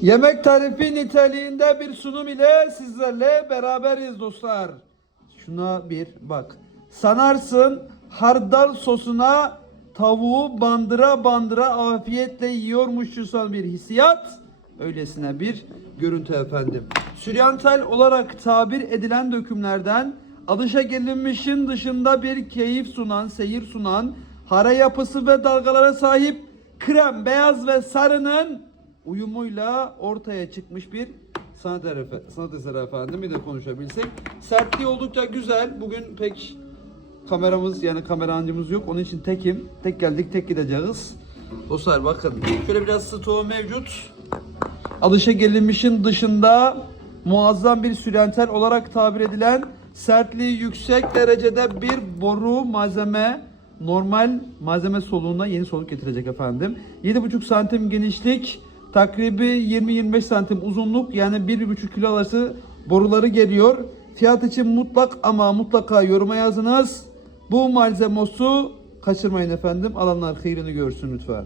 Yemek tarifi niteliğinde bir sunum ile sizlerle beraberiz dostlar. Şuna bir bak. Sanarsın hardal sosuna tavuğu bandıra bandıra afiyetle yiyormuşçusan bir hissiyat. Öylesine bir görüntü efendim. Süryantal olarak tabir edilen dökümlerden alışa gelinmişin dışında bir keyif sunan, seyir sunan, hara yapısı ve dalgalara sahip krem, beyaz ve sarının uyumuyla ortaya çıkmış bir sanat, efe- sanat eseri efendim. Bir de konuşabilsek. Sertliği oldukça güzel. Bugün pek kameramız yani kamerancımız yok. Onun için tekim. Tek geldik tek gideceğiz. Dostlar bakın. Şöyle biraz stoğu mevcut. Alışa gelinmişin dışında muazzam bir sülenter olarak tabir edilen sertliği yüksek derecede bir boru malzeme normal malzeme soluğuna yeni soluk getirecek efendim. 7,5 santim genişlik takribi 20-25 santim uzunluk yani 1-1,5 kilo arası boruları geliyor. Fiyat için mutlak ama mutlaka yoruma yazınız. Bu malzemosu kaçırmayın efendim. Alanlar hayrını görsün lütfen.